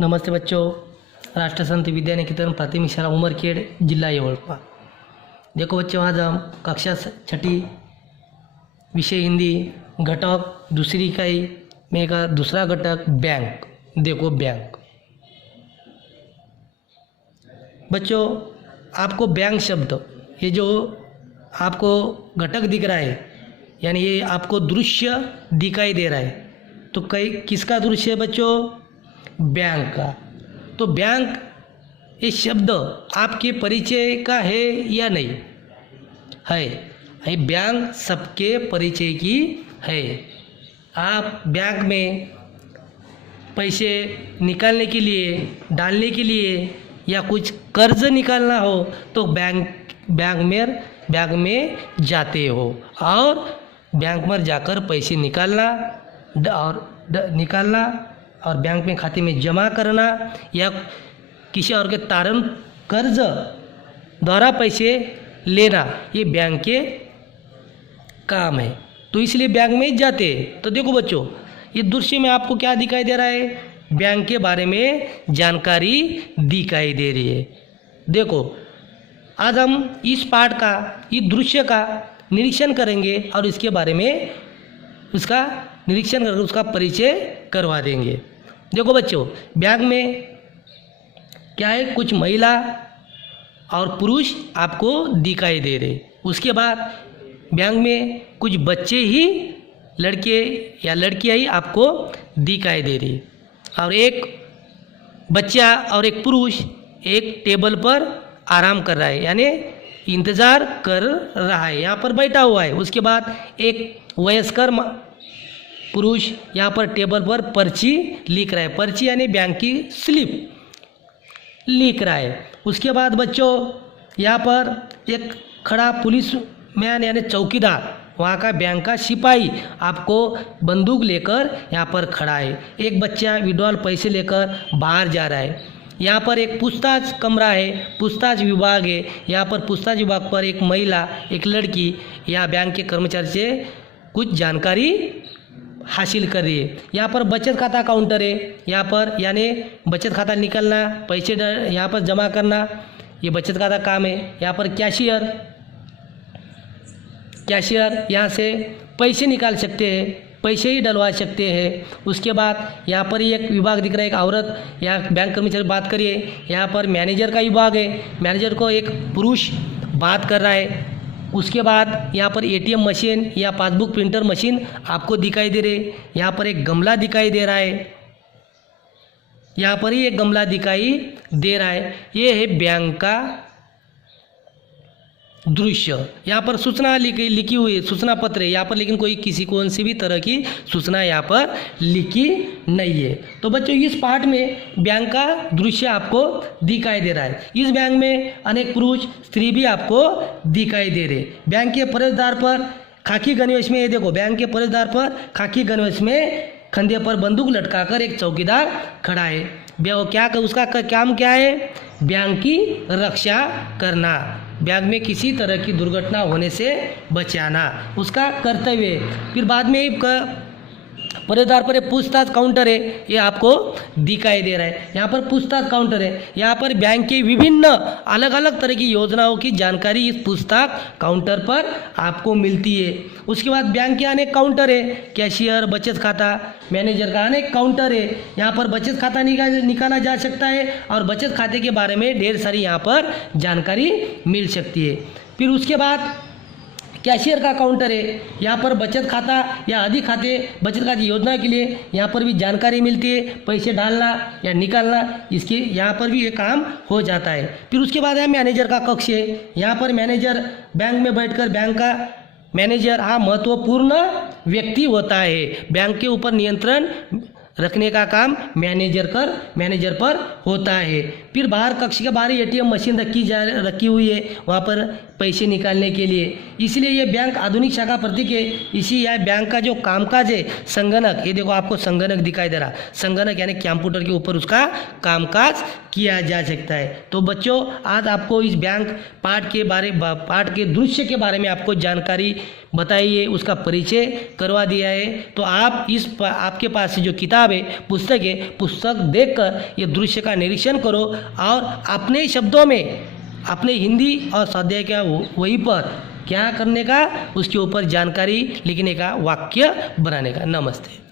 नमस्ते बच्चों, राष्ट्रसंत विद्यानिकेतन प्राथमिक शाला उमरखेड़ जिला यवतमाळ। देखो बच्चों, आज हम कक्षा छठी विषय हिंदी घटक दूसरी इकाई में का दूसरा घटक बैंक। देखो बैंक बच्चों, आपको बैंक शब्द ये जो आपको घटक दिख रहा है, यानी ये आपको दृश्य दिखाई दे रहा है, तो कई किसका दृश्य है बच्चों? बैंक का। तो बैंक ये शब्द आपके परिचय का है या नहीं है? ये बैंक सबके परिचय की है। आप बैंक में पैसे निकालने के लिए, डालने के लिए या कुछ कर्ज निकालना हो तो बैंक में जाते हो और बैंक में जाकर पैसे निकालना और बैंक में खाते में जमा करना या किसी और के तारण कर्ज द्वारा पैसे लेना, ये बैंक के काम है। तो इसलिए बैंक में जाते हैं। तो देखो बच्चों, ये दृश्य में आपको क्या दिखाई दे रहा है? बैंक के बारे में जानकारी दिखाई दे रही है। देखो, आज हम इस पाठ का, इस दृश्य का निरीक्षण करेंगे और इसके बारे में उसका निरीक्षण करके उसका परिचय करवा देंगे। देखो बच्चों, बैंक में क्या है? कुछ महिला और पुरुष आपको दिखाई दे रहे। उसके बाद बैंक में कुछ बच्चे ही, लड़के या लड़कियां ही आपको दिखाई दे रही, और एक बच्चा और एक पुरुष एक टेबल पर आराम कर रहा है, यानी इंतज़ार कर रहा है, यहाँ पर बैठा हुआ है। उसके बाद एक वयस्कर पुरुष यहाँ पर टेबल पर पर्ची लिख रहा है। पर्ची यानी बैंक की स्लिप लिख रहा है। उसके बाद बच्चों, यहाँ पर एक खड़ा पुलिस मैन यानी चौकीदार, वहाँ का बैंक का सिपाही आपको बंदूक लेकर यहाँ पर खड़ा है। एक बच्चा विड्रॉल पैसे लेकर बाहर जा रहा है। यहाँ पर एक पूछताछ कमरा है, पूछताछ विभाग है। यहाँ पर पूछताछ विभाग पर एक महिला, एक लड़की या बैंक के कर्मचारी से कुछ जानकारी हासिल कर रही है। यहाँ पर बचत खाता काउंटर है, यहाँ पर यानी बचत खाता निकालना, पैसे यहाँ पर जमा करना, ये बचत खाता काम है। यहाँ पर कैशियर यहाँ से पैसे निकाल सकते हैं, पैसे ही डलवा सकते हैं। उसके बाद यहाँ पर एक विभाग दिख रहा है, एक औरत या बैंक कर्मचारी बात करिए। यहाँ पर मैनेजर का विभाग है, मैनेजर को एक पुरुष बात कर रहा है। उसके बाद यहाँ पर एटीएम मशीन या पासबुक प्रिंटर मशीन आपको दिखाई दे रहे। यहाँ पर एक गमला दिखाई दे रहा है, यहाँ पर ही एक गमला दिखाई दे रहा है। ये है बैंक का दृश्य। यहाँ पर सूचना लिखी हुई है, सूचना पत्र है यहाँ पर, लेकिन कौन सी भी तरह की सूचना यहाँ पर लिखी नहीं है। तो बच्चों, इस पाठ में बैंक का दृश्य आपको दिखाई दे रहा है। इस बैंक में अनेक पुरुष स्त्री भी आपको दिखाई दे रहे। बैंक के प्रवेशद्वार पर खाकी गणवेश में, ये देखो, बैंक के प्रवेशद्वार पर खाकी गणवेश में कंधे पर बंदूक लटकाकर एक चौकीदार खड़ा है। उसका काम क्या है? बैंक की रक्षा करना, बैंक में किसी तरह की दुर्घटना होने से बचाना उसका कर्तव्य है। फिर बाद में प्रवेशद्वार पर पूछताछ काउंटर है, ये आपको दिखाई दे रहा है। यहाँ पर पूछताछ काउंटर है, यहाँ पर बैंक के विभिन्न अलग अलग तरह की योजनाओं की जानकारी इस पूछताछ काउंटर पर आपको मिलती है। उसके बाद बैंक के अनेक काउंटर है, कैशियर, बचत खाता, मैनेजर का अनेक काउंटर है। यहाँ पर बचत खाता निकाला जा सकता है और बचत खाते के बारे में ढेर सारी यहाँ पर जानकारी मिल सकती है। फिर उसके बाद कैशियर का काउंटर है, यहाँ पर बचत खाता या अधिक खाते, बचत खाते योजना के लिए यहाँ पर भी जानकारी मिलती है। पैसे डालना या निकालना, इसके यहाँ पर भी ये काम हो जाता है। फिर उसके बाद है मैनेजर का कक्ष है, यहाँ पर मैनेजर बैंक में बैठकर, बैंक का मैनेजर महत्वपूर्ण व्यक्ति होता है। बैंक के ऊपर नियंत्रण रखने का काम मैनेजर पर होता है। फिर बाहर कक्ष के बाहर एटीएम मशीन रखी हुई है, वहाँ पर पैसे निकालने के लिए। इसलिए ये बैंक आधुनिक शाखा प्रतीक है। इसी यह बैंक का जो कामकाज है, संगणक, ये देखो आपको संगणक दिखाई दे रहा, संगणक यानी कंप्यूटर के ऊपर उसका कामकाज किया जा सकता है। तो बच्चों आज आपको इस बैंक पाठ के दृश्य के बारे में आपको जानकारी बताई है, उसका परिचय करवा दिया है। तो आप आपके पास से जो किताब है, पुस्तक है, पुस्तक देखकर ये दृश्य का निरीक्षण करो और अपने शब्दों में अपने हिंदी और स्वाध्याय का वहीं पर क्या करने का, उसके ऊपर जानकारी लिखने का, वाक्य बनाने का। नमस्ते।